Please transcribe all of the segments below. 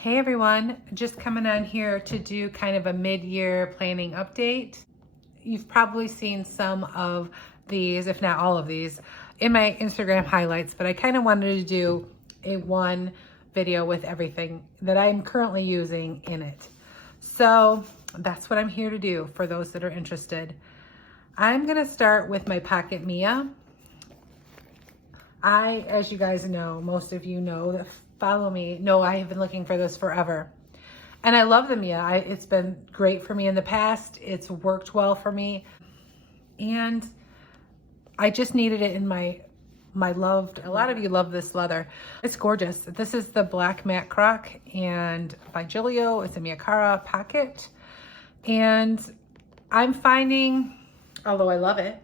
Hey everyone, just coming on here to do kind of a mid-year planning update. You've probably seen some of these, if not all of these, in my Instagram highlights, but I kind of wanted to do a one video with everything that I'm currently using in it. So that's what I'm here to do for those that are interested. I'm gonna start with my Pocket Mia. As you guys know, most of you know that follow me, know I have been looking for this forever. And I love the Mia. It's been great for me in the past. It's worked well for me. And I just needed it in my loved, a lot of you love this leather. It's gorgeous. This is the Black Matte Croc and by Giglio. It's a Miakara pocket. And I'm finding, although I love it,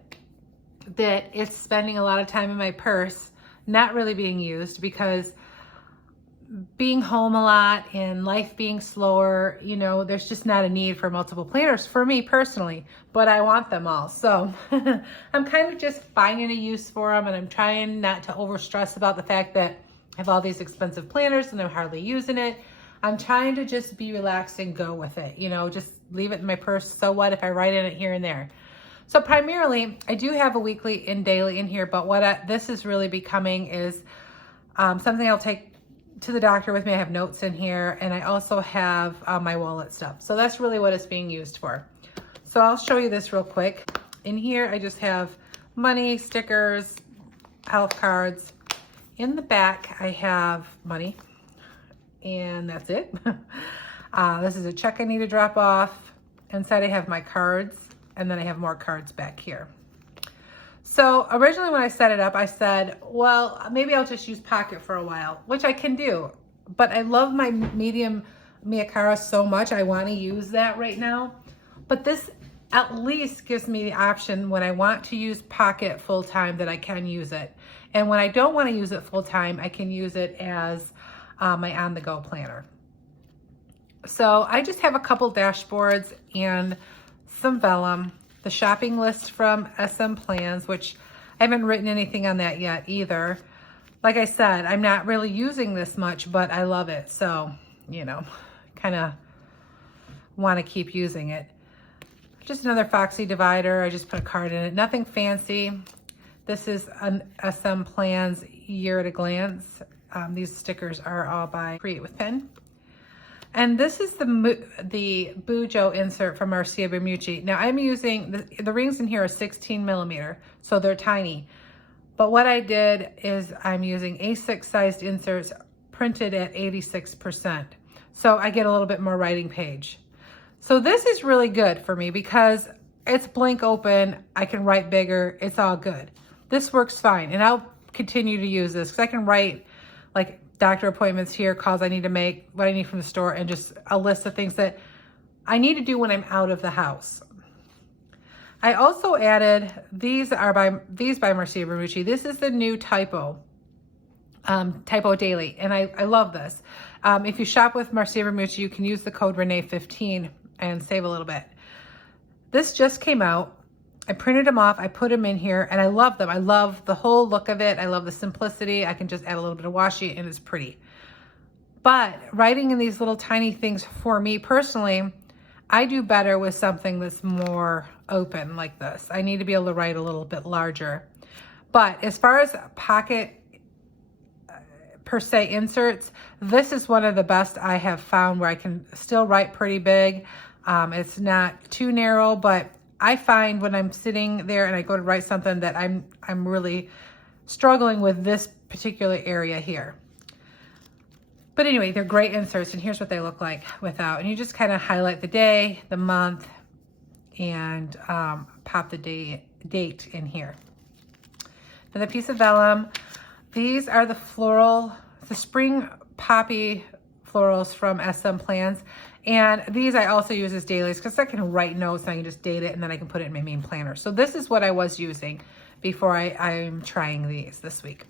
that it's spending a lot of time in my purse, not really being used because being home a lot and life being slower, you know, there's just not a need for multiple planners for me personally, but I want them all. So I'm kind of just finding a use for them, and I'm trying not to over stress about the fact that I have all these expensive planners and I'm hardly using it. I'm trying to just be relaxed and go with it, you know, just leave it in my purse. So what if I write in it here and there? So primarily, I do have a weekly and daily in here, but what this is really becoming is something I'll take to the doctor with me. I have notes in here, and I also have my wallet stuff. So that's really what it's being used for. So I'll show you this real quick. In here, I just have money, stickers, health cards. In the back, I have money, and that's it. This is a check I need to drop off. Inside, I have my cards. And then I have more cards back here. So originally when I set it up, I said, well, maybe I'll just use Pocket for a while, which I can do. But I love my medium Miakara so much. I want to use that right now. But this at least gives me the option when I want to use Pocket full time that I can use it. And when I don't want to use it full time, I can use it as my on-the-go planner. So I just have a couple dashboards and some vellum, the shopping list from SM Plans, which I haven't written anything on that yet either. Like I said, I'm not really using this much, but I love it. So, you know, kind of want to keep using it. Just another Foxy divider. I just put a card in it. Nothing fancy. This is an SM Plans Year at a Glance. These stickers are all by Create with Pen. And this is the Bujo insert from Marcia Bermucci. Now I'm using, the rings in here are 16 millimeter, so they're tiny. But what I did is I'm using A6 sized inserts printed at 86%. So I get a little bit more writing page. So this is really good for me because it's blank open, I can write bigger, it's all good. This works fine, and I'll continue to use this because I can write like doctor appointments here, calls I need to make, what I need from the store, and just a list of things that I need to do when I'm out of the house. I also added, these by Marcia Bermucci. This is the new Typo Daily, and I love this. If you shop with Marcia Bermucci, you can use the code Renee15 and save a little bit. This just came out. I printed them off, I put them in here, and I love them. I love the whole look of it. I love the simplicity. I can just add a little bit of washi and it's pretty. But writing in these little tiny things, for me personally, I do better with something that's more open like this. I need to be able to write a little bit larger. But as far as Pocket per se inserts, this is one of the best I have found where I can still write pretty big. It's not too narrow, but I find when I'm sitting there and I go to write something that I'm really struggling with this particular area here. But anyway, they're great inserts, and here's what they look like without. And you just kind of highlight the day, the month, and pop the date in here. Another piece of vellum. These are the spring poppy florals from SM Plans. And these I also use as dailies because I can write notes and I can just date it, and then I can put it in my main planner. So this is what I was using before I'm trying these this week.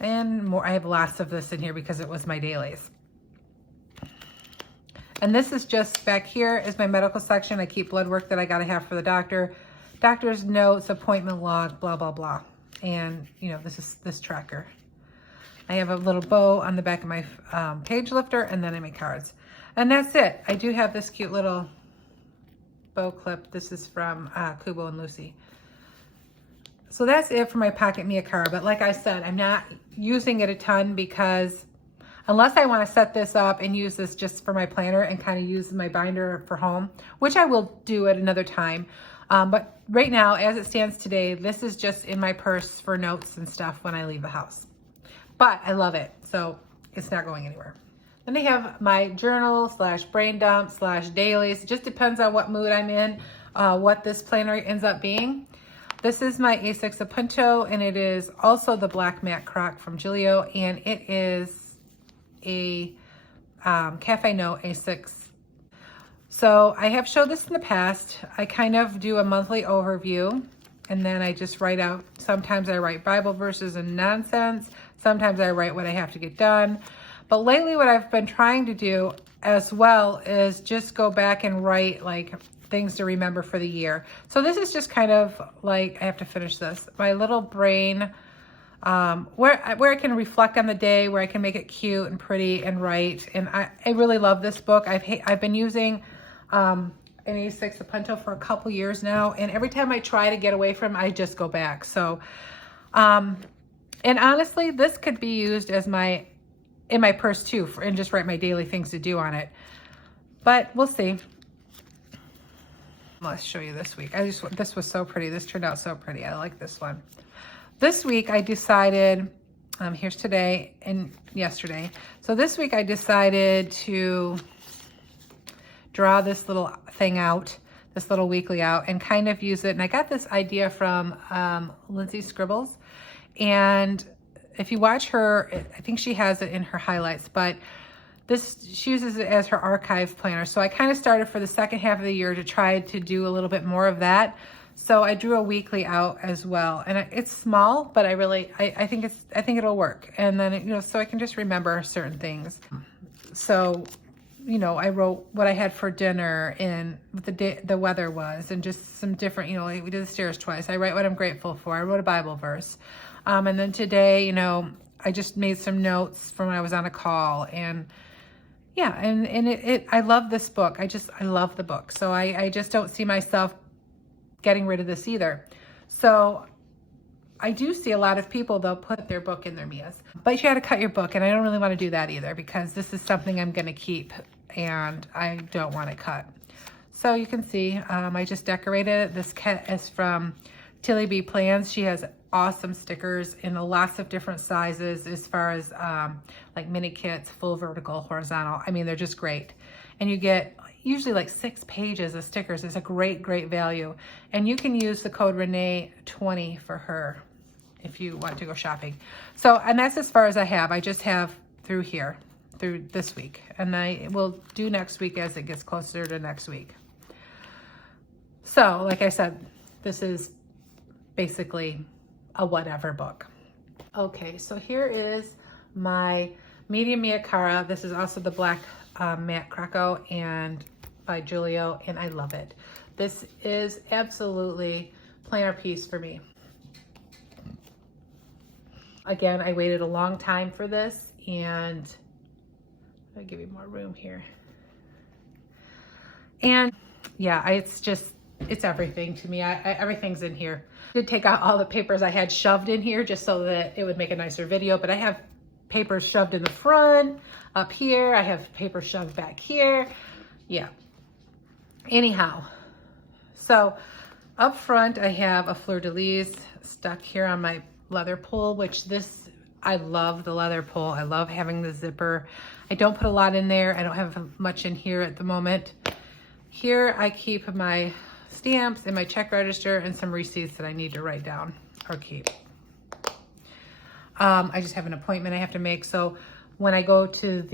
And more, I have lots of this in here because it was my dailies. And this is just back here is my medical section. I keep blood work that I got to have for the doctor. Doctor's notes, appointment log, blah, blah, blah. And, you know, this is this tracker. I have a little bow on the back of my page lifter, and then I make cards. And that's it. I do have this cute little bow clip. This is from Kubo and Lucy. So that's it for my Pocket Me a Card. But like I said, I'm not using it a ton because unless I want to set this up and use this just for my planner and kind of use my binder for home, which I will do at another time. But right now, as it stands today, this is just in my purse for notes and stuff when I leave the house. But I love it, so it's not going anywhere. Then I have my journal / brain dump / dailies. It just depends on what mood I'm in, what this planner ends up being. This is my A6 Punto, and it is also the black matte croc from Julio, and it is a Cafe No A6. So I have showed this in the past. I kind of do a monthly overview, and then I just write out, sometimes I write Bible verses and nonsense. Sometimes I write what I have to get done. But lately what I've been trying to do as well is just go back and write like things to remember for the year. So this is just kind of like, I have to finish this, my little brain, where I can reflect on the day, where I can make it cute and pretty and write. And I really love this book. I've been using an A6 Punto for a couple years now, and every time I try to get away from it, I just go back. So, and honestly, this could be used as in my purse too, and just write my daily things to do on it. But we'll see. Let's show you this week. This was so pretty. This turned out so pretty. I like this one. This week I decided, here's today and yesterday. So this week I decided to draw this little thing out, this little weekly out, and kind of use it. And I got this idea from Lindsay Scribbles. And if you watch her, I think she has it in her highlights, but she uses it as her archive planner. So I kind of started for the second half of the year to try to do a little bit more of that. So I drew a weekly out as well, and it's small, but I think it'll work. And then so I can just remember certain things. So I wrote what I had for dinner and what the weather was, and just some different, like we did the stairs twice. I write what I'm grateful for. I wrote a Bible verse. And then today, I just made some notes from when I was on a call, and yeah, and I love this book. I love the book. So I just don't see myself getting rid of this either. So I do see a lot of people, they'll put their book in their Mia's, but you got to cut your book. And I don't really want to do that either, because this is something I'm going to keep and I don't want it cut. So you can see, I just decorated it. This kit is from Tilly B Plans. She has awesome stickers in lots of different sizes, as far as like mini kits, full vertical, horizontal. I mean, they're just great. And you get usually like 6 pages of stickers. It's a great value. And you can use the code Renee20 for her if you want to go shopping. So, and that's as far as I have. I just have through this week. And I will do next week as it gets closer to next week. So, like I said, this is basically a whatever book. Okay, so here is my Medium Mia Cara. This is also the black matte Krakow and by Julio, and I love it. This is absolutely planner piece for me. Again, I waited a long time for this, and I'll give you more room here. And yeah, it's everything to me. Everything's in here. I did take out all the papers I had shoved in here just so that it would make a nicer video, but I have papers shoved in the front, up here. I have paper shoved back here. Yeah. Anyhow, so up front I have a fleur-de-lis stuck here on my leather pull, which I love the leather pull. I love having the zipper. I don't put a lot in there. I don't have much in here at the moment. Here I keep my stamps and my check register and some receipts that I need to write down or keep. I just have an appointment I have to make. So when I go to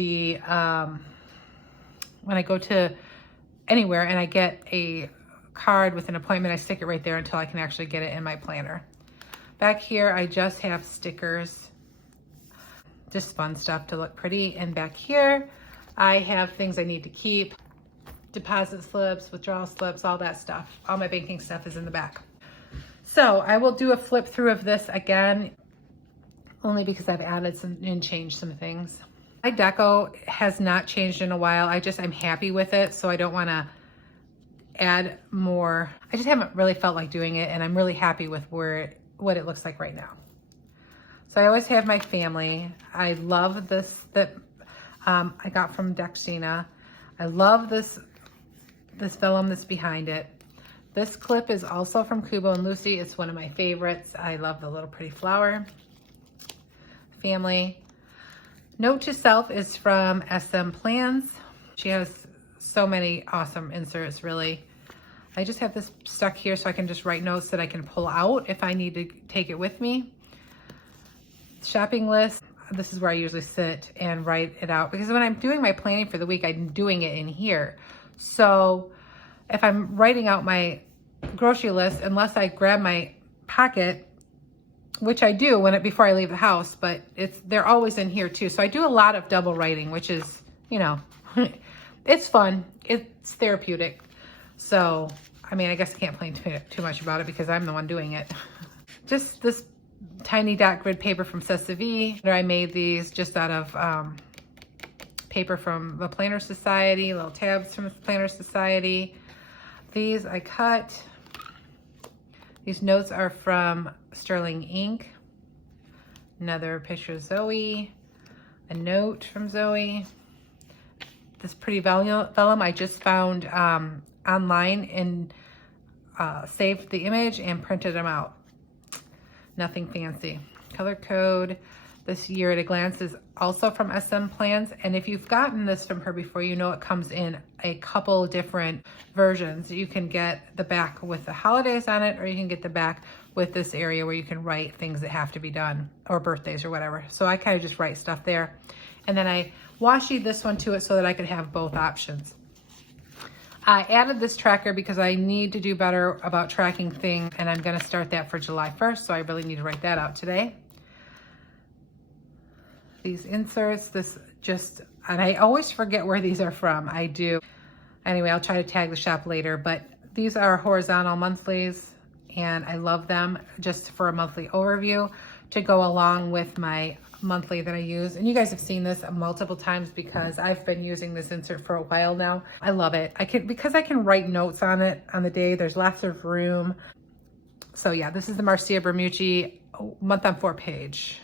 anywhere and I get a card with an appointment, I stick it right there until I can actually get it in my planner. Back here, I just have stickers, just fun stuff to look pretty. And back here, I have things I need to keep, deposit slips, withdrawal slips, all that stuff. All my banking stuff is in the back. So I will do a flip through of this again. only because I've added some and changed some things. My deco has not changed in a while. I'm happy with it, so I don't want to add more. I just haven't really felt like doing it, and I'm really happy with what it looks like right now. So I always have my family. I love this that I got from Dextina. I love this vellum that's behind it. This clip is also from Kubo and Lucy. It's one of my favorites. I love the little pretty flower. Family. Note to Self is from SM Plans. She has so many awesome inserts, really. I just have this stuck here so I can just write notes that I can pull out if I need to take it with me. Shopping list. This is where I usually sit and write it out, because when I'm doing my planning for the week, I'm doing it in here. So if I'm writing out my grocery list, unless I grab my pocket, which I do before I leave the house, but they're always in here too. So I do a lot of double writing, which is, you know, it's fun. It's therapeutic. So, I mean, I guess I can't complain too much about it because I'm the one doing it. Just this tiny dot grid paper from Sesame. I made these just out of paper from the Planner Society, little tabs from the Planner Society. These I cut. These notes are from Sterling Ink. Another picture of Zoe. A note from Zoe. This pretty vellum I just found online and saved the image and printed them out. Nothing fancy. Color code. This Year at a Glance is also from SM Plans. And if you've gotten this from her before, you know it comes in a couple different versions. You can get the back with the holidays on it, or you can get the back with this area where you can write things that have to be done, or birthdays or whatever. So I kind of just write stuff there. And then I washi this one to it so that I could have both options. I added this tracker because I need to do better about tracking things, and I'm going to start that for July 1st, so I really need to write that out today. These inserts, and I always forget where these are from. I do. Anyway, I'll try to tag the shop later, but these are horizontal monthlies, and I love them just for a monthly overview to go along with my monthly that I use. And you guys have seen this multiple times because I've been using this insert for a while now. I love it. Because I can write notes on it on the day. There's lots of room. So yeah, this is the Marcia Bermucci month on 4 page.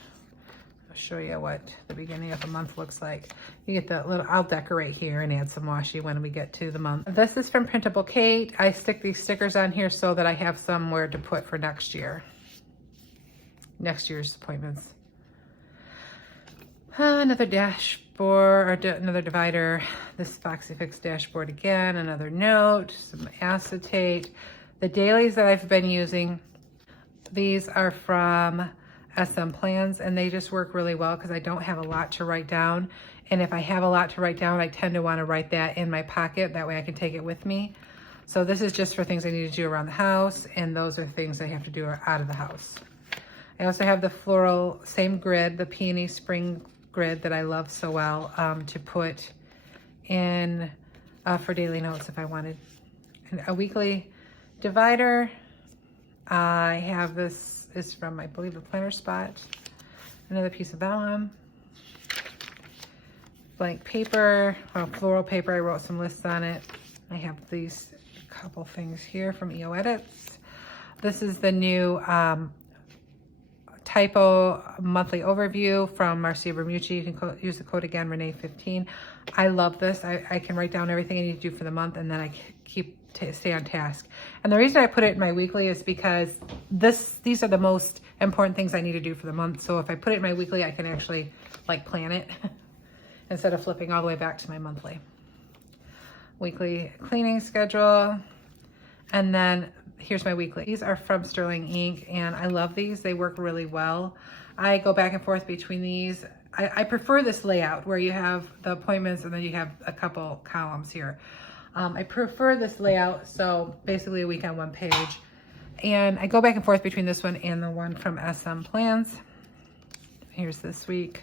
I'll show you what the beginning of the month looks like. You get the little, I'll decorate here and add some washi when we get to the month. This is from Printable Kate. I stick these stickers on here so that I have somewhere to put for next year. Next year's appointments. Another dashboard, or another divider. This Foxy Fix dashboard again, another note, some acetate. The dailies that I've been using, these are from SM Plans, and they just work really well because I don't have a lot to write down. And if I have a lot to write down, I tend to want to write that in my pocket. That way I can take it with me. So this is just for things I need to do around the house, and those are things I have to do out of the house. I also have the floral, same grid, the Peony Spring grid that I love so well, to put in for daily notes if I wanted. And a weekly divider. I have this is from, I believe, the Planner Spot. Another piece of vellum. Blank paper, floral paper. I wrote some lists on it. I have these couple things here from EO Edits. This is the new typo monthly overview from Marcia Bermucci. You can use the code again, Renee15. I love this. I can write down everything I need to do for the month, and then I stay on task. And the reason I put it in my weekly is because these are the most important things I need to do for the month. So if I put it in my weekly, I can actually like plan it instead of flipping all the way back to my monthly. Weekly cleaning schedule. And then here's my weekly. These are from Sterling Ink, and I love these. They work really well. I go back and forth between these. I prefer this layout where you have the appointments and then you have a couple columns here. I prefer this layout, so basically a week on 1 page. And I go back and forth between this one and the one from SM Plans. Here's this week.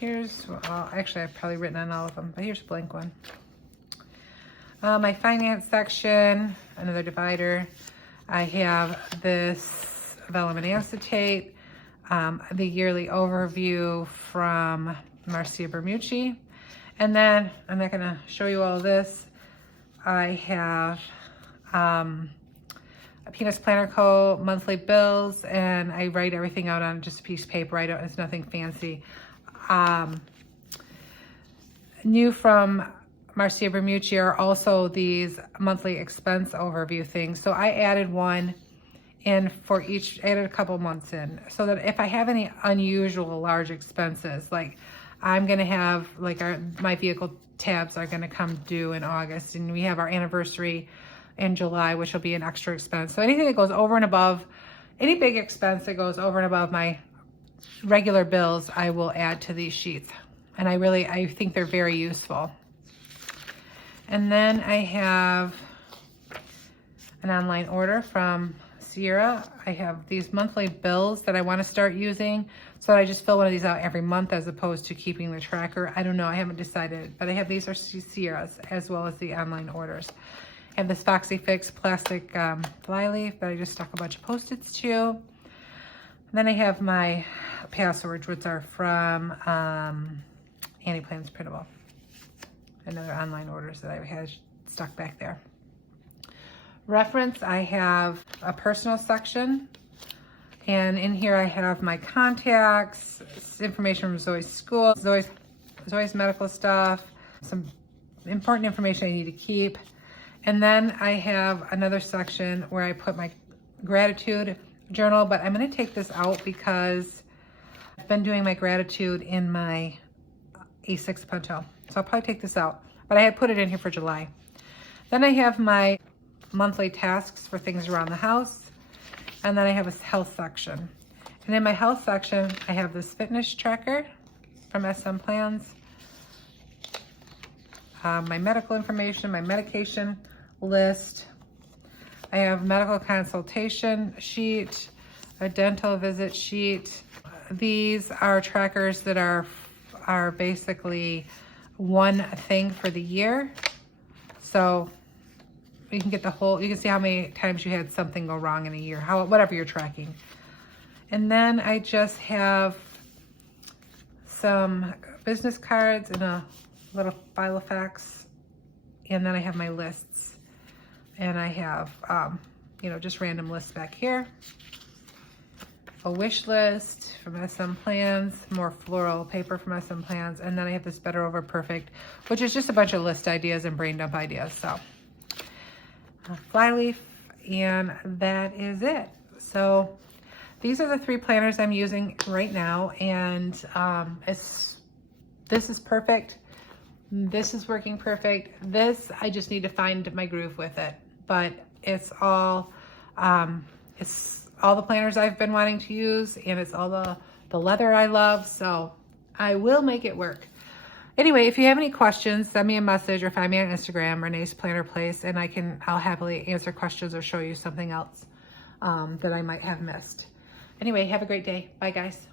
Here's, well, actually I've probably written on all of them, but here's a blank one. My finance section, another divider. I have this vellum and acetate. the yearly overview from Marcia Bermucci. And then I'm not gonna show you all this. I have a Peanuts Planner Co. monthly bills, and I write everything out on just a piece of paper. It's nothing fancy. New from Marcia Bermucci are also these monthly expense overview things. So I added one in for each, added a couple months in, so that if I have any unusual large expenses, like I'm gonna have, like my vehicle tabs are gonna come due in August, and we have our anniversary in July, which will be an extra expense. So anything that goes over and above, any big expense that goes over and above my regular bills, I will add to these sheets. And I think they're very useful. And then I have an online order from Sierra. I have these monthly bills that I want to start using. So I just fill one of these out every month as opposed to keeping the tracker. I don't know, I haven't decided, but I have these are Sierra's as well as the online orders. I have this Foxy Fix plastic flyleaf that I just stuck a bunch of Post-its to. And then I have my passwords, which are from Annie Plans Printable. Another online orders that I had stuck back there. Reference, I have a personal section, and in here I have my contacts, information from Zoe's school, Zoe's medical stuff, some important information I need to keep. And then I have another section where I put my gratitude journal, but I'm going to take this out because I've been doing my gratitude in my A6 Punto. So I'll probably take this out, but I had put it in here for July. Then I have my monthly tasks for things around the house. And then I have a health section. And in my health section, I have this fitness tracker from SM Plans, my medical information, my medication list. I have medical consultation sheet, a dental visit sheet. These are trackers that are basically one thing for the year. So you can get the whole, you can see how many times you had something go wrong in a year, whatever you're tracking. And then I just have some business cards and a little Filofax. And then I have my lists. And I have, just random lists back here. A wish list from SM Plans, more floral paper from SM Plans. And then I have this Better Over Perfect, which is just a bunch of list ideas and brain dump ideas. So flyleaf, and that is it. So these are the 3 planners I'm using right now, and this is perfect. This is working perfect. This, I just need to find my groove with it, but it's all the planners I've been wanting to use, and it's all the leather I love, so I will make it work. Anyway, if you have any questions, send me a message or find me on Instagram, Renee's Planner Place, and I'll happily answer questions or show you something else that I might have missed. Anyway, have a great day. Bye, guys.